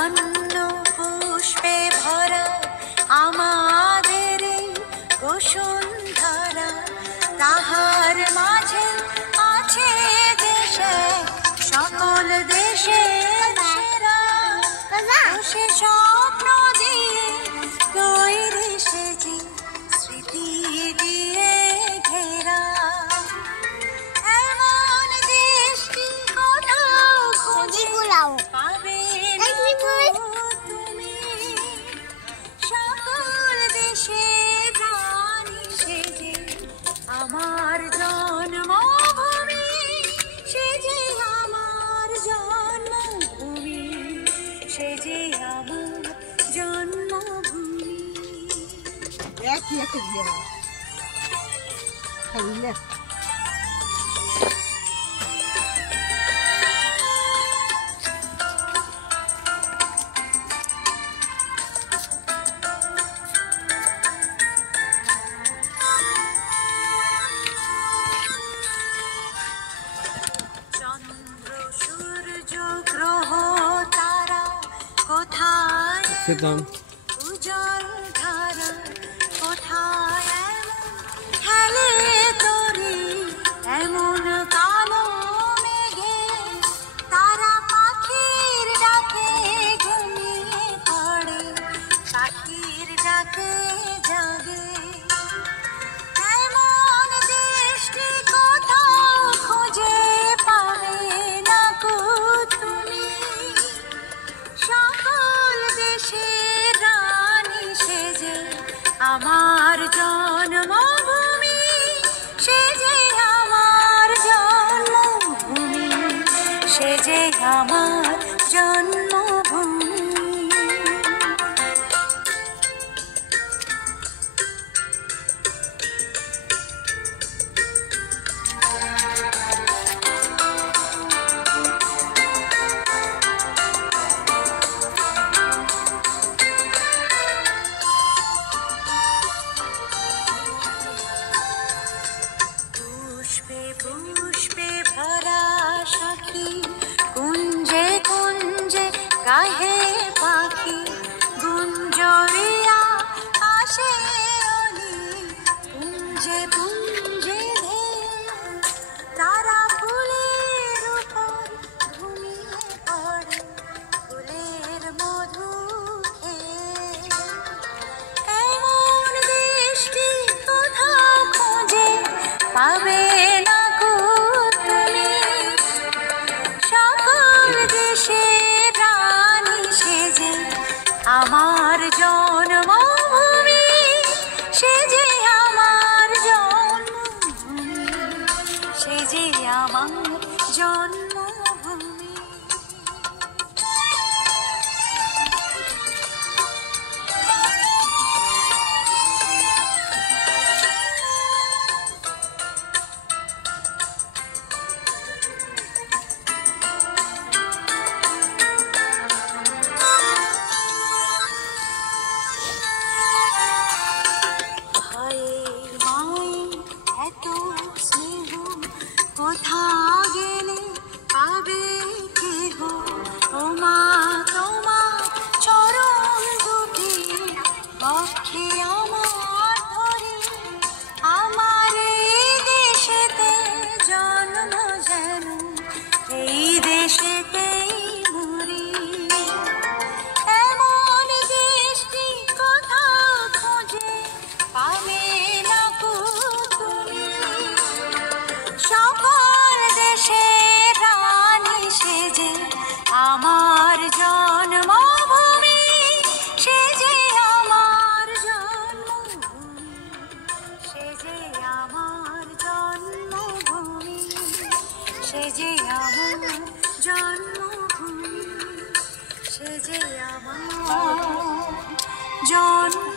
অন্য পুষ্পে ভরা আমাদের বসুন্ধরা, তাহার মাঝে আছে দেশে সকল দেশের সেরা। সে স্বপ্ন দিয়ে তৈরি সেজে স্মৃতি দিয়ে ঘেরা, এমন দেশটি কোথাও খুঁজে পাবে না তুমি। সকল দেশে রানী সেজে আমার জন্মভূমি, সেজে আমার জন্মভূমি, সেজে আমার জন্মভূমি। একই একটা দিয়ে দাও। খাইলে চন্দ্র সূর্য গ্রহ তারা কোথায় উজ্জ্বল ধারা, কোথায় খেলে তরি এমন কালো মেঘে, তারা পাখির ডাকে ঘুমিয়ে পড়ে, পাখির ডাকে জাগে। এমন দেশটি কোথাও খুঁজে পাবে না কো তুমি। সকল দেশের রানী সেজে আমার জন্মভূমি, সেজে আমার জন্মভূমি, সেজে আমার জন্মভূমি। পুষ্পে পুষ্পে ভরা সখী, কুঞ্জে কুঞ্জে গাহে পাখি, গুঞ্জরিয়া আসে অলি, পুঞ্জে পুঞ্জে ধে, তারা ফুলের উপর ঘুমিয়ে পড়ে, ফুলের মধু খেয়ে। এমন দেশটি কোথাও খুঁজে পাবে না কো তুমি। সকল দেশের রানী সেজে আমার জন্মভূমি, সেজে আমার জন্মভূমি, সেজে আমার জন্মভূমি। ভাইয়ের মায়ের এত স্নেহ কোথা গেলে পাবে কেহ, ও মা তোমার চরণ দুটি বক্ষে আমার ধরি, আমার এই দেশেতে জন্ম যেন এই দেশেতেই মরি। এমন দেশটি কোথাও খুঁজে পাবে না কো তুমি। সকল দেশের রানী সেজে আমার জন্মভূমি, সেজে আমার জন্মভূমি, সেজে আমার জন্মভূমি, সেজে আমার জন্মভূমি, সেজে আমার জন্ম।